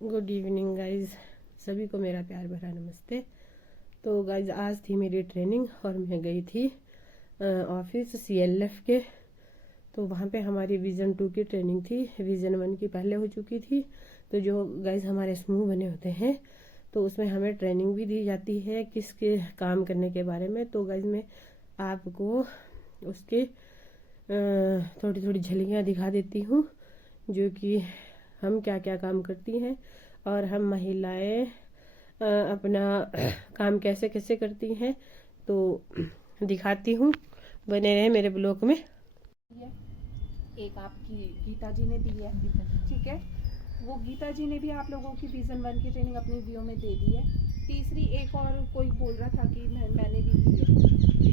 Good evening guys, सभी को मेरा प्यार भरा नमस्ते। तो गाइज आज थी मेरी ट्रेनिंग और मैं गई थी ऑफिस CLF के। तो वहाँ पे हमारी विज़न 2 की ट्रेनिंग थी। विज़न 1 की पहले हो चुकी थी। तो जो गाइज हमारे समूह बने होते हैं तो उसमें हमें ट्रेनिंग भी दी जाती है किसके काम करने के बारे में। तो गाइज मैं आपको उसके थोड़ी थोड़ी झलकियाँ दिखा देती हूँ जो कि हम क्या क्या काम करती हैं और हम महिलाएं अपना काम कैसे कैसे करती हैं। तो दिखाती हूँ, बने रहे मेरे ब्लॉग में। एक आपकी गीता जी ने दी है, ठीक है। वो गीता जी ने भी आप लोगों की विजन 1 की ट्रेनिंग अपनी वीडियो में दे दी है। तीसरी एक और कोई बोल रहा था कि मैंने भी दी है,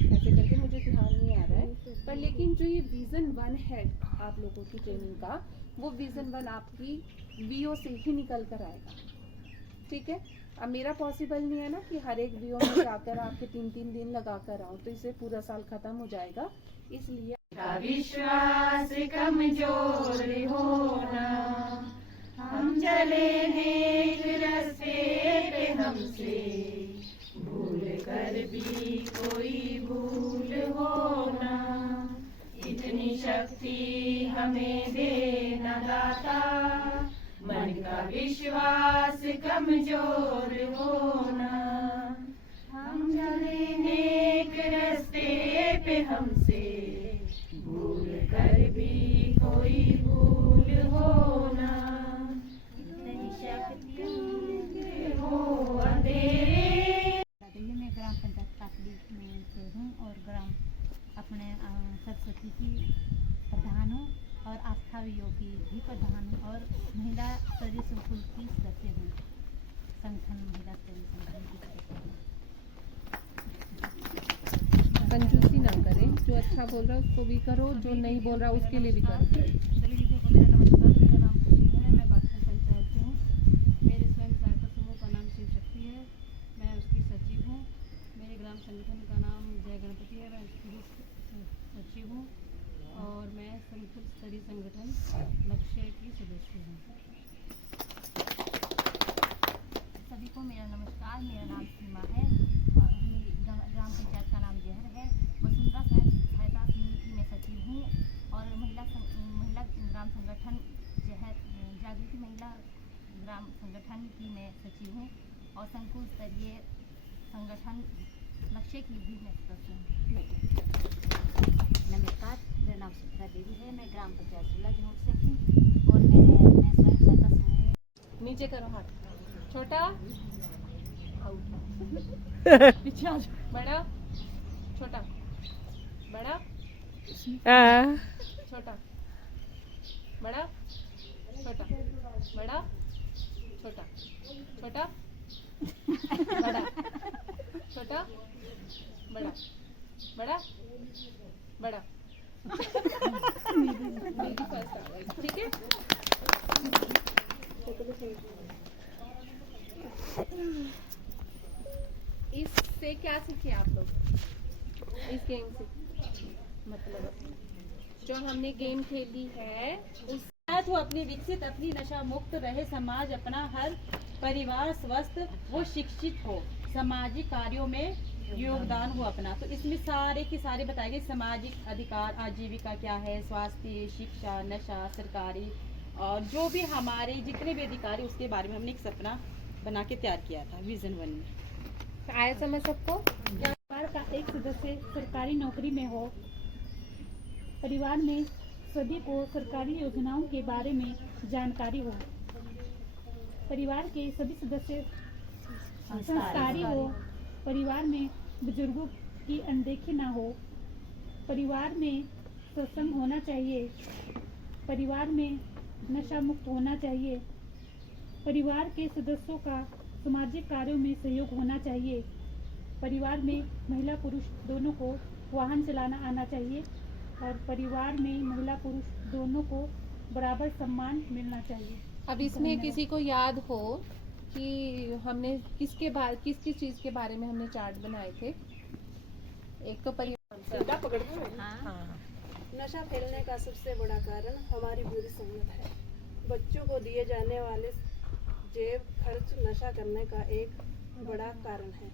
ऐसे करके मुझे ध्यान नहीं आ रहा है। पर लेकिन जो ये विजन 1 है आप लोगों की ट्रेनिंग का, वो विजन 1 आपकी वीओ से ही निकल कर आएगा, ठीक है। अब मेरा पॉसिबल नहीं है ना कि हर एक वीओ में जाकर आपके 3-3 दिन लगा कर आऊँ, तो इसे पूरा साल खत्म हो जाएगा। इसलिए विश्वास कमजोर होना, हम चले नेक रास्ते पे, हमसे भूल कर भी कोई भूल होना। इतनी शक्ति हमें देना दाता, मन का विश्वास कमजोर होना। हम चले नेक रास्ते पे, हमसे भूल कर भी कोई भूल होना। इतनी शक्ति हो अंधेरे। मैं ग्राम पंचायत काकली में से हूँ और ग्राम अपने सरस्वती की प्रधान हूँ और आस्था वियोग की भी प्रधान हूँ और महिला स्तरीय संकुल की सदस्य हूँ। संगठन महिला स्तरीय संगठन की सदस्य हूँ। कंजूसी ना करें, जो अच्छा बोल रहा है उसको भी करो, जो नहीं बोल रहा उसके लिए भी करो। सभी दीदियों को मेरा नमस्कार। मेरा नाम खुशी है, मैं बाथरूम पंचायत से हूँ। मेरे स्वयं सहायता समूह का नाम शिव शक्ति है, मैं उसकी सचिव हूँ। मेरे ग्राम संगठन का नाम जय गणपति है, मैं उसकी सचिव हूँ और मैं संकुल स्तरीय संगठन लक्ष्य की सदस्य हूँ। सभी को मेरा नमस्कार। मेरा नाम सीमा है और ग्राम पंचायत का नाम जहर है। वसुंधरा सहायता समिति में सचिव हूँ और महिला ग्राम संगठन जहर जागृति महिला ग्राम संगठन की मैं सचिव हूँ और संकुल स्तरीय संगठन लक्ष्य की भी मैं सदस्य हूँ। नमस्कार, मेरा नाम सुधा देवी है, मैं ग्राम पंचायत सुला जनोट से हूँ और मैं स्वयं सहायता समूह। नीचे करो हाथ, छोटा पीछे आ जाओ, बड़ा छोटा, बड़ा छोटा, बड़ा छोटा, बड़ा छोटा, छोटा बड़ा, छोटा बड़ा, बड़ा बड़ा। मेरी फर्स्ट आ गई, ठीक है। इससे क्या सीखे आप लोग इस गेम से? मतलब जो हमने गेम खेली है उस वो अपनी विकसित, अपनी नशा मुक्त रहे समाज, अपना हर परिवार स्वस्थ, वो शिक्षित हो, सामाजिक कार्यों में योगदान हो अपना। तो इसमें सारे के सारे बताए गए सामाजिक अधिकार, आजीविका क्या है, स्वास्थ्य, शिक्षा, नशा, सरकारी और जो भी हमारे जितने भी अधिकार है उसके बारे में हमने एक सपना बना के तैयार किया था विजन 1 में। आया समझ सबको? परिवार का एक सदस्य सरकारी नौकरी में हो, परिवार में सभी को सरकारी योजनाओं के बारे में जानकारी हो, परिवार के सभी सदस्य संस्कारी हो, परिवार में बुजुर्गों की अनदेखी ना हो, परिवार में सत्संग होना चाहिए, परिवार में नशा मुक्त होना चाहिए, परिवार के सदस्यों का सामाजिक कार्यों में सहयोग होना चाहिए, परिवार में महिला पुरुष दोनों को वाहन चलाना आना चाहिए और परिवार में महिला पुरुष दोनों को बराबर सम्मान मिलना चाहिए। अब इसमें किसी को याद हो कि हमने किस किस चीज के बारे में हमने चार्ट बनाए थे? एक तो परिवार। हाँ। नशा फैलने का सबसे बड़ा कारण हमारी बुरी संगत है। बच्चों को दिए जाने वाले जेब खर्च नशा करने का एक बड़ा कारण है।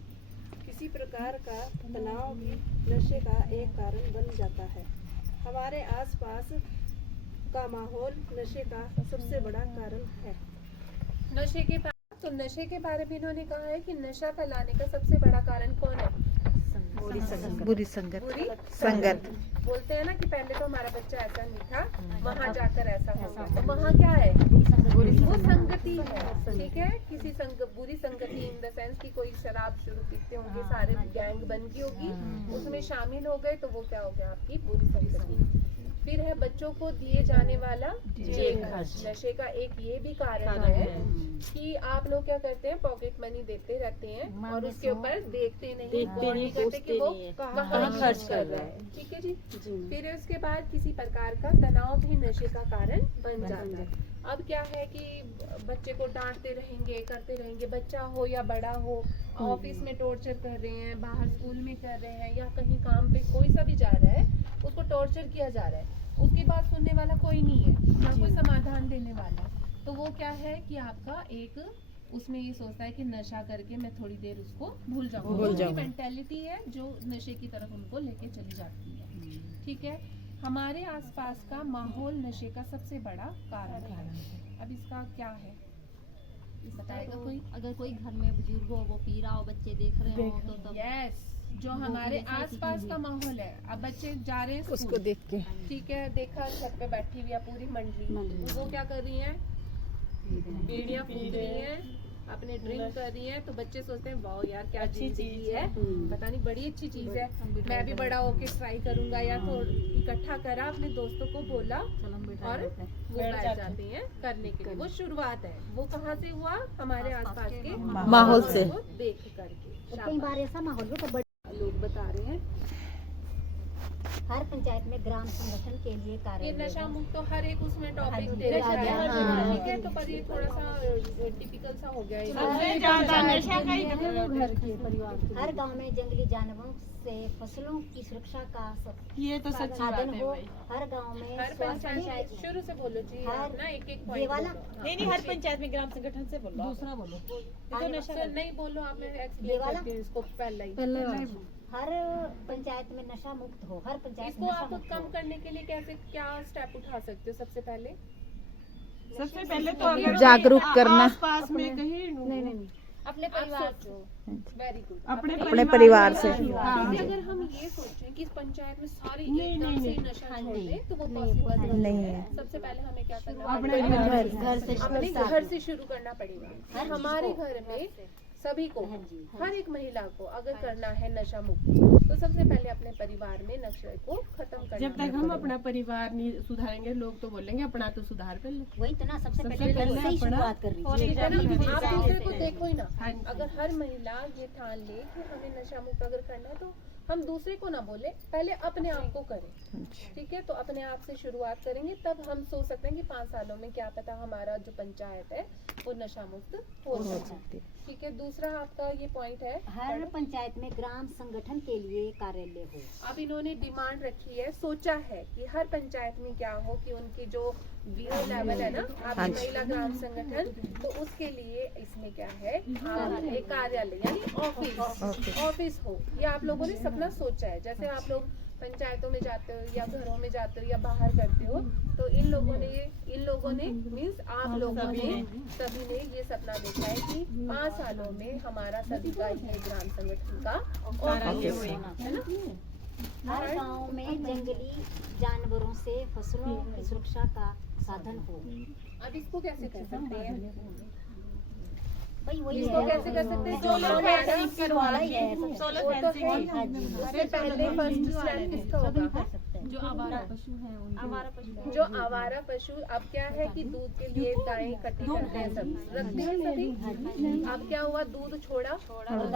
किसी प्रकार का तनाव भी नशे का एक कारण बन जाता है। हमारे आसपास का माहौल नशे का सबसे बड़ा कारण है। नशे के तो नशे के बारे में इन्होंने कहा है कि नशा फैलाने का सबसे बड़ा कारण कौन है? बुरी संगत बुरी संगत बोलते हैं ना कि पहले तो हमारा बच्चा ऐसा नहीं था, वहाँ जाकर ऐसा होगा। तो वहाँ क्या है? वो संगति है। ठीक है, किसी बुरी संगति इन द सेंस कि कोई शराब शुरू पीते होंगे, सारे गैंग बन गई होगी, उसमें शामिल हो गए, तो वो क्या हो गया? आपकी बुरी संगति। फिर है बच्चों को दिए जाने वाला जेब खर्च। नशे का एक ये भी कारण है कि आप लोग क्या करते हैं, पॉकेट मनी देते रहते हैं और उसके ऊपर देखते नहीं करते कि वो कहाँ खर्च कर रहा है। ठीक है जी। फिर उसके बाद किसी प्रकार का तनाव भी नशे का कारण बन जाता है। अब क्या है कि बच्चे को डांटते रहेंगे, करते रहेंगे, बच्चा हो या बड़ा हो, ऑफिस में टॉर्चर कर रहे हैं, बाहर स्कूल में कर रहे हैं, या कहीं काम पे कोई सा भी जा रहा है, उसको टॉर्चर किया जा रहा है, उसकी बात सुनने वाला कोई नहीं है, ना कोई समाधान देने वाला। तो वो क्या है कि आपका एक उसमें ये सोचता है कि नशा करके मैं थोड़ी देर उसको भूल जाऊंगा। मेंटेलिटी है जो नशे की तरफ उनको लेके चली जाती है। ठीक है, हमारे आसपास का माहौल नशे का सबसे बड़ा कारण है। अब इसका क्या है, बताएगा तो कोई? अगर कोई घर में बुजुर्ग हो, वो पी रहा हो, बच्चे देख रहे हो, तो तब यस, जो हमारे आसपास का माहौल है। अब बच्चे जा रहे हैं उसको देख के ठीक है, देखा छत पे बैठी हुई है पूरी मंडली, वो क्या कर रही है? बीड़ियाँ फूंक रही है, अपने ड्रिंक कर रही है। तो बच्चे सोचते हैं वाह यार क्या जिंदगी है, पता नहीं बड़ी अच्छी चीज है, मैं भी बड़ा होके ट्राई करूंगा। या तो इकट्ठा करा, अपने दोस्तों को बोला और वो बैठ जाते हैं करने के लिए। वो शुरुआत है, वो कहाँ से हुआ? हमारे आसपास के माहौल से। देख करके। कई बार ऐसा माहौल भी तो लोग बता रहे हैं हर पंचायत में ग्राम संगठन के लिए ये कार्य नशा मुक्त तो हर एक उसमें टॉपिक दे रखा है। ठीक है, तो पर ये थोड़ा सा टिपिकल सा हो गया हर गांव में जंगली जानवरों से फसलों की सुरक्षा का ये तो सच्ची बात साधन है हो। भाई। हर गांव में हर पंचायत शुरू से बोलो जी, हर- आप ना एक एक ये वाला? नहीं हर पंचायत में ग्राम संगठन से बोलो, दूसरा बोलो। तो नशा नहीं बोलो, आप मैं ये एक्सप्लेन वाला? करती हूँ इसको पहले ही। हर पंचायत में नशा मुक्त हो। हर पंचायत इसको में नशा आप मुक्त कम हो। करने के लिए कैसे क्या स्टेप उठा सकते हो? सबसे पहले सबसे पहले तो अगर जागरूक करना। आसपास में कहीं नहीं अपने परिवार से। Very good. अपने परिवार से। क्योंकि अगर हम ये सोचें कि इस पंचायत में सारे एकदम से नशा छोड़ दें तो वो पॉसिबल नहीं है। सबसे पहले हमें क्या करना अपने पड़ेगा? घर से अपने start घर से शुरू करना पड़ेगा। हर हमारे चीज़ को। घर में सभी को, हाँ जी, हर एक महिला को अगर करना है नशा मुक्त, तो सबसे पहले अपने परिवार में नशे को खत्म करना जब तक हम अपना परिवार नहीं सुधारेंगे, लोग तो बोलेंगे अपना तो सुधार कर लो। वही तो ना, सबसे सबसे पहले घर पहले से ही अपना- शुरुआत कर रही है ना? आप दूसरे को देखो ही ना। हाँ जी। अगर हर महिला ये ठान ले कि हमें नशा मुक्त अगर करना है, तो हम दूसरे को ना बोले, पहले अपने आप को करें। ठीक है, तो अपने आप से शुरुआत करेंगे, तब हम सोच सकते हैं कि 5 सालों में क्या पता हमारा जो पंचायत है वो नशा मुक्त हो सकती। ठीक है, दूसरा आपका ये पॉइंट है, हर पंचायत में ग्राम संगठन के लिए कार्यालय हो। अब इन्होंने डिमांड रखी है, सोचा है कि हर पंचायत में क्या हो कि उनकी जो वीओ लेवल है ना, आपकी महिला ग्राम संगठन, तो उसके लिए इसमें क्या है, एक कार्यालय यानी ऑफिस हो। ये आप लोगों ने सपना सोचा है। जैसे आप लोग पंचायतों में जाते हो या घरों में जाते हो या बाहर करते हो, तो इन लोगों ने मीन्स आप लोगों ने सभी ने ये सपना देखा है कि 5 सालों में हमारा सभी का ये ग्राम संगठन का ऑफिस है ना। हर गांव में जंगली जानवरों से फसलों की सुरक्षा का साधन हो। अब इसको कैसे कर सकते हैं? भाई वही इसको है। कैसे कर सकते हैं? सोलर फेंसिंग करवाना ही है सबसे सोलर वो तो है। हाँ जी। उससे पहले फर्स्ट स्टेप किसका होगा? कर सकते हैं। जो आवारा पशु है उनके जो आवारा पशु, अब क्या है कि दूध के लिए गायें इकट्ठी करते हैं, सब रखते हैं सभी। अब क्या हुआ, दूध छोड़ा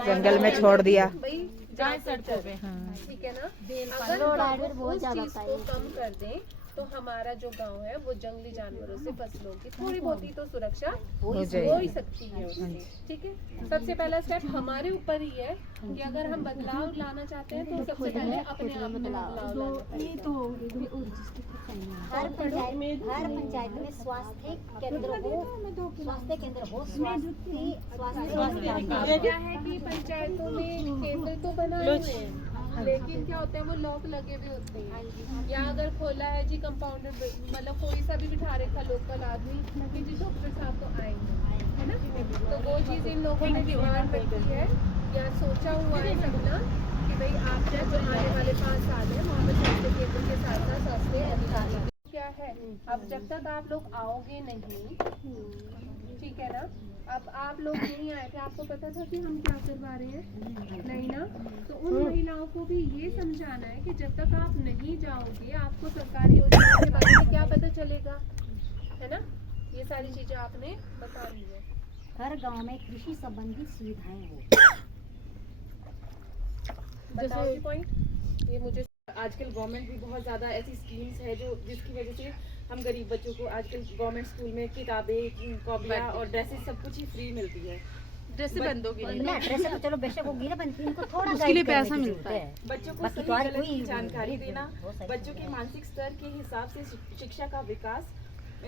जंगल में छोड़ दिया। भाई गाय सड़कों पे। ठीक है ना। अगर हम उस चीज को कम कर दें तो हमारा जो गांव है वो जंगली जानवरों से फसलों की थोड़ी बहुत ही तो सुरक्षा हो ही सकती है उससे। ठीक है, सबसे पहला स्टेप हमारे ऊपर ही है कि अगर हम बदलाव लाना चाहते हैं तो सबसे पहले अपने आप में बदलाव लाना पड़ेगा। हर पंचायत में स्वास्थ्य केंद्र हो स्वास्थ्य क्या है कि पंचायतों में केंद्र तो बनाए हुए हैं, लेकिन क्या होता है वो लॉक लगे हुए होते हैं। या अगर खोला है जी कंपाउंडर, मतलब कोई सा भी बिठा रखा लोकल आदमी कि जी डॉक्टर साहब तो आएंगे, है ना। तो वो चीज़ इन लोगों ने डिमांड रखी है या सोचा हुआ है सपना कि भाई आप जब आने वाले 5 साल है वहाँ पर स्वास्थ्य केंद्र के साथ साथ स्वास्थ्य अधिकारी क्या है। अब जब तक आप लोग आओगे नहीं, ठीक है ना, अब आप लोग नहीं आए थे, आपको पता था कि हम क्या करवा रहे हैं, नहीं ना। तो उन महिलाओं को भी ये समझाना है कि जब तक आप नहीं जाओगे आपको सरकारी योजना के बारे में क्या पता चलेगा, है ना। ये सारी चीजें आपने बतानी है। हर गांव में कृषि संबंधी सुविधाएं हो। बताओ जी पॉइंट। ये मुझे आजकल गवर्नमेंट भी बहुत ज़्यादा ऐसी स्कीम्स है जो जिसकी वजह से हम गरीब बच्चों को आजकल गवर्नमेंट स्कूल में किताबें, कॉपियाँ और ड्रेसेस सब कुछ ही फ्री मिलती है। ड्रेस बंद होगी ड्रेस तो चलो बेशक होगी ना बनती, उनको थोड़ा उसके लिए पैसा मिलता है। बच्चों को सही गलत की जानकारी देना, बच्चों के मानसिक स्तर के हिसाब से शिक्षा का विकास,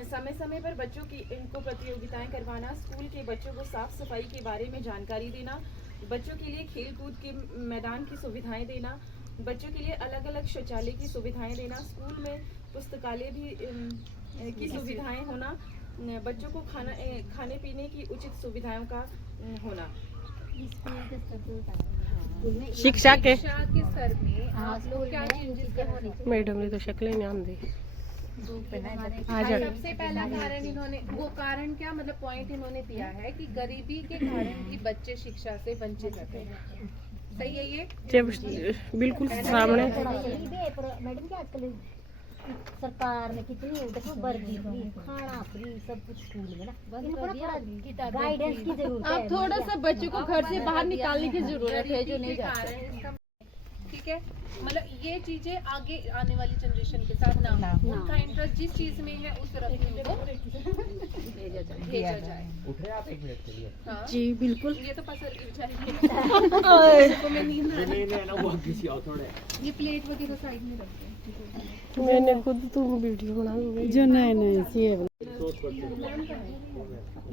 समय समय पर बच्चों की इनको प्रतियोगिताएं करवाना, स्कूल के बच्चों को साफ सफाई के बारे में जानकारी देना, बच्चों के लिए खेल कूद के मैदान की सुविधाएं देना, बच्चों के लिए अलग अलग शौचालय की सुविधाएं देना, स्कूल में पुस्तकालय भी की सुविधाएं होना, बच्चों को खाने पीने की उचित सुविधाओं का होना। शिक्षा के स्तर में आप लोग क्या चेंजेस करवाने, मैडम ने तो शक्लें नाम दी। सबसे पहला कारण इन्होंने, वो कारण क्या मतलब पॉइंट इन्होंने दिया है कि गरीबी के कारण ही बच्चे शिक्षा से वंचित रहते हैं। सही है ये जब बिल्कुल सामने मैडम क्या आजकल सरकार ने कितनी देखो वर्दी फ्री, खाना फ्री, सब कुछ स्कूल में ना, इनको ना गाइडेंस की जरूरत है। अब थोड़ा सा बच्चों को घर से बाहर निकालने की जरूरत है जो नहीं जाते। ठीक है, मतलब ये चीजें आगे आने वाली जनरेशन के साथ ना उनका इंटरेस्ट जिस चीज में है उस तरफ में उनको भेजा जाए। उठ रहे आप 1 मिनट के लिए? हाँ। जी बिल्कुल। ये तो पसंद ये प्लेट वगैरह साइड में रखते हैं। मैंने खुद तुम वीडियो बना जो नए नए सी है।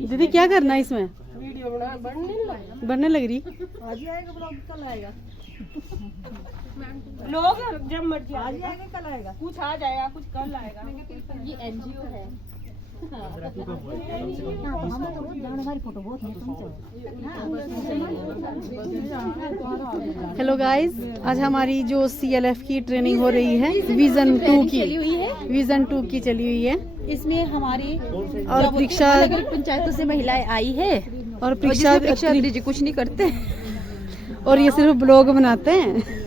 दीदी क्या करना है इसमें? वीडियो बना बनने लग रही। आज ही आएगा ब्लॉग, कल आएगा। लोग जब मर्जी आज ही आएगा कल आएगा। कुछ आज आएगा कुछ कल आएगा। ये एनजीओ है। हमारी फोटो बहुत हेलो गाइस, आज हमारी जो CLF की ट्रेनिंग हो रही है विजन 2 की चली हुई है। इसमें हमारी और परीक्षा पंचायतों से महिलाएं आई है और परीक्षा जी कुछ नहीं करते और ये सिर्फ ब्लॉग बनाते हैं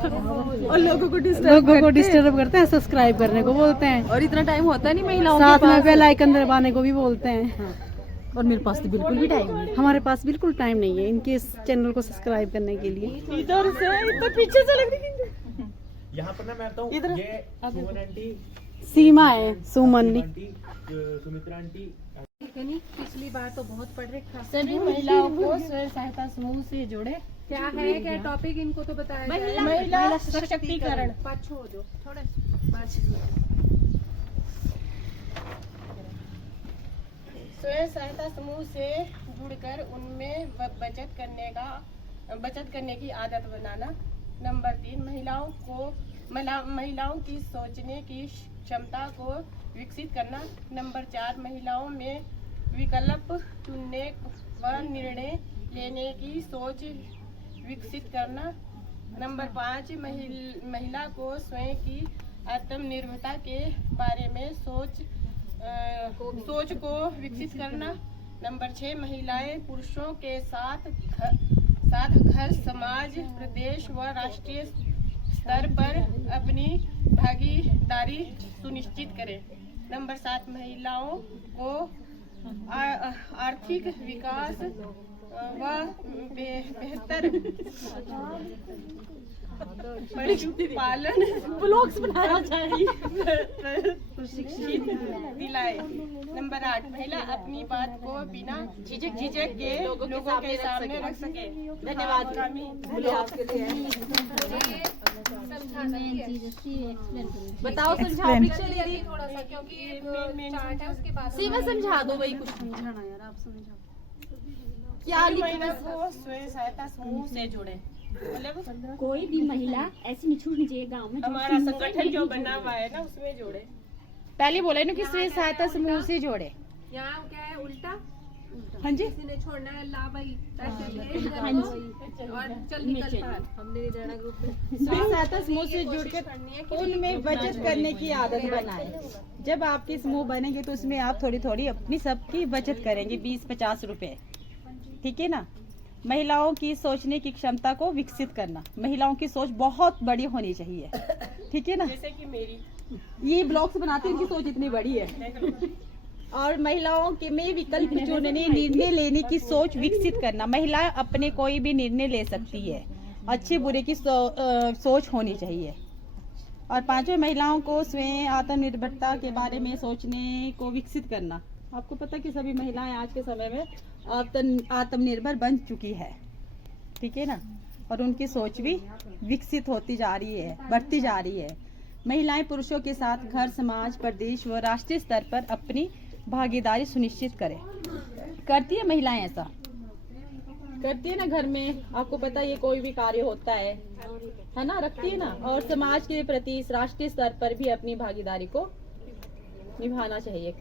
और लोगों को डिस्टर्ब करते हैं, सब्सक्राइब करने को बोलते हैं और इतना टाइम होता नहीं महिलाओं साथ में बेल आइकन दबाने को भी बोलते हैं। और मेरे पास तो बिल्कुल भी टाइम नहीं। हमारे पास बिल्कुल टाइम नहीं है इनके इस चैनल को सब्सक्राइब करने के लिए। इधर से इधर पीछे से लग रही। यहाँ पर ना मैं आता हूँ, ये सुमन आंटी, सीमा है, सुमन आंटी, सुमित्रा आंटी। पिछली बार तो बहुत पढ़ रखा। सभी महिलाओं को स्वयं सहायता समूह से जोड़े। क्या है क्या टॉपिक इनको तो बताया जाए। महिला सशक्तिकरण। पाछो हो जो थोड़े स्वयं सहायता समूह से जुड़कर उनमें बचत करने की आदत बनाना। नंबर 3, महिलाओं की सोचने की क्षमता को विकसित करना। नंबर 4, महिलाओं में विकल्प चुनने व निर्णय लेने की सोच विकसित करना। नंबर 5, महिला को स्वयं की आत्मनिर्भरता के बारे में सोच को विकसित करना। नंबर 6, महिलाएं पुरुषों के साथ घर, समाज, प्रदेश व राष्ट्रीय स्तर पर अपनी भागीदारी सुनिश्चित करें। नंबर 7, महिलाओं को आर्थिक विकास व बेहतर पशुपालन ब्लॉग्स बनाना चाहिए प्रशिक्षित दिलाए। नंबर 8, महिला अपनी बात को बिना झिझक के लोगों के सामने रख सके। धन्यवाद। बताओ, समझाओ परीक्षा दीदी। थोड़ा सा क्योंकि चार्ट है उसके बाद सीमा समझा दो भाई, कुछ समझाना यार, आप समझाओ। क्या सभी लिखा महिला को स्वयं सहायता समूह से जुड़े, मतलब कोई भी महिला ऐसी नहीं छूटनी चाहिए गांव में। हमारा संगठन जो बना हुआ है ना उसमें जोड़े। पहले बोला ना कि स्वयं सहायता समूह से जोड़े। यहाँ क्या है उल्टा, हाँ जी, किसी ने छोड़ना है ला भाई पैसे लिए और चल निकल बाहर। हमने नहीं जाना ग्रुप में। स्वयं सहायता समूह से जुड़कर उनमें बचत करने की आदत बनाए। जब आपके समूह बनेंगे तो उसमें आप थोड़ी थोड़ी अपनी सबकी बचत करेंगे, 20-50 रुपए, ठीक है ना। महिलाओं की सोचने की क्षमता को विकसित करना, महिलाओं की सोच बहुत बड़ी होनी चाहिए, ठीक है ना। जैसे कि मेरी ये ब्लॉग्स बनाते हैं, उनकी सोच इतनी बड़ी है। और महिलाओं के में विकल्प चुनने, निर्णय लेने की सोच विकसित करना। महिला अपने कोई भी निर्णय ले सकती है, अच्छे बुरे की सोच होनी चाहिए। और पांचवें, महिलाओं को स्वयं आत्मनिर्भरता के बारे में सोचने को विकसित करना। आपको पता है कि सभी महिलाएं आज के समय में आत्मनिर्भर बन चुकी है, ठीक है ना। और उनकी सोच भी विकसित होती जा रही है, बढ़ती जा रही है। महिलाएं पुरुषों के साथ घर, समाज, प्रदेश व राष्ट्रीय स्तर पर अपनी भागीदारी सुनिश्चित करें। करती है महिलाएं, ऐसा करती है ना। घर में आपको पता है ये कोई भी कार्य होता है ना, रखती है ना। और समाज के प्रति राष्ट्रीय स्तर पर भी अपनी भागीदारी को निभाना चाहिए,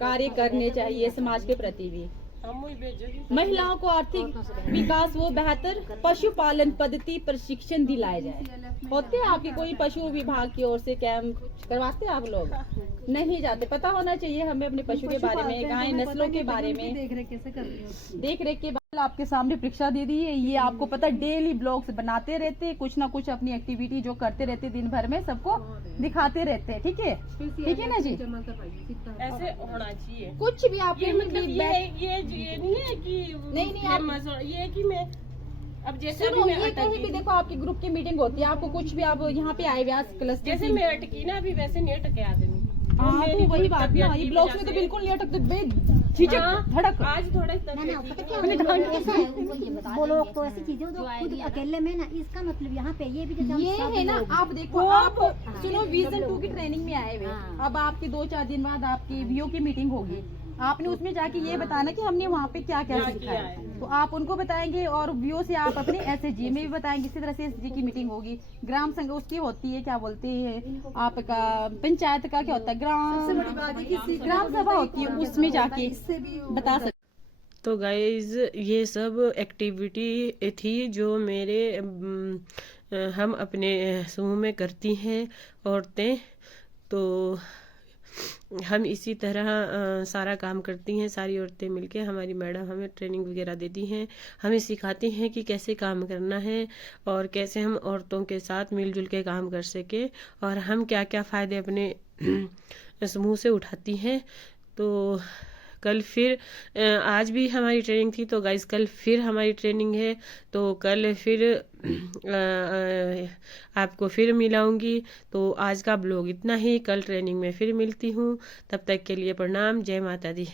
कार्य करने चाहिए समाज के प्रति भी। महिलाओं को आर्थिक विकास व बेहतर पशुपालन पद्धति प्रशिक्षण दिलाया जाए। होते हैं आपके कोई पशु विभाग की ओर से कैंप करवाते हैं आप लोग? नहीं जाते। पता होना चाहिए हमें अपने पशु के बारे में, गाय नस्लों के बारे में। देख रेख के बाद आपके सामने परीक्षा दे दी है। ये आपको पता, डेली ब्लॉग्स बनाते रहते हैं, कुछ ना कुछ अपनी एक्टिविटी जो करते रहते दिन भर में सबको दिखाते रहते हैं, ठीक है ना जी। ऐसे होना चाहिए। कुछ भी आपके मतलब ये नहीं है कि नहीं ये है कि मैं अब जैसे सुनो, ये कहीं भी देखो आपकी ग्रुप की मीटिंग होती है, आपको कुछ भी, आप यहाँ पे आए व्यास क्लस्टर, जैसे मैं अटकी ना अभी वैसे नहीं अटके आदमी। हाँ तो वही बात ना, ये ब्लॉग्स में तो बिल्कुल नहीं अटकते, झिझक धड़क। आज थोड़ा वो लोग तो ऐसी चीजें जो खुद अकेले में ना, इसका मतलब यहाँ पे ये भी ये है ना। आप देखो, आप सुनो, विजन 2 की ट्रेनिंग में आए हुए, अब आपकी 2-4 दिन बाद आपकी वीओ की मीटिंग होगी। आपने उसमें जाके ये बताना कि हमने वहाँ पे क्या क्या सीखा है, तो आप उनको बताएंगे। और वीओ से आप अपने एसएचजी में भी बताएंगे। इसी तरह से एसएचजी की मीटिंग होगी, ग्राम संघ उसकी होती है, क्या बोलते हैं आपका, पंचायत का क्या होता है, ग्राम सभा होती है, उसमें जाके बता सकते। तो गाइज ये सब एक्टिविटी थी जो मेरे हम अपने समूह में करती हैं औरतें। तो हम इसी तरह सारा काम करती हैं, सारी औरतें मिलके। हमारी मैडम हमें ट्रेनिंग वगैरह देती हैं, हमें सिखाती हैं कि कैसे काम करना है और कैसे हम औरतों के साथ मिलजुल के काम कर सके और हम क्या क्या फ़ायदे अपने समूह से उठाती हैं। तो कल फिर, आज भी हमारी ट्रेनिंग थी, तो गाइस कल फिर हमारी ट्रेनिंग है, तो कल फिर आपको फिर मिलाऊंगी। तो आज का ब्लॉग इतना ही, कल ट्रेनिंग में फिर मिलती हूँ। तब तक के लिए प्रणाम, जय माता दी।